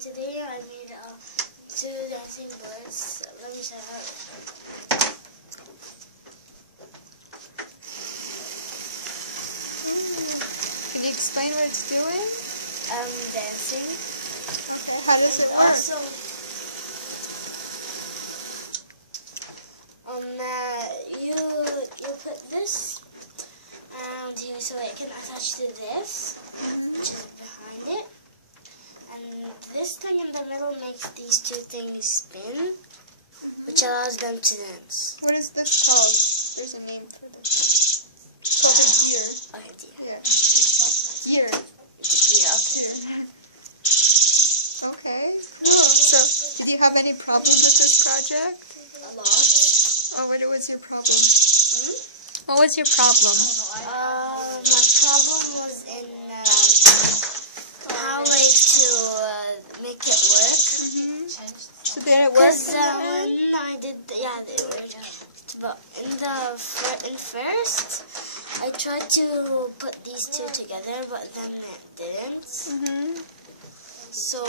today I made 2 dancing birds. Let me show you. Can you explain what it's doing? Dancing. Okay. How does it work? Also, you put this around here so it can attach to this, which is behind it. And this thing in the middle makes these 2 things spin, which allows them to dance. What is this called? There's a name for this. It's called a gear. Okay, dear. Gear. Gear, okay. Okay. So, did you have any problems with this project? A lot. Oh, what was your problem? What was your problem? My problem was in how to make it work. So did it work? Because when I did, it worked. But in first, I tried to put these 2 together, but then it didn't. So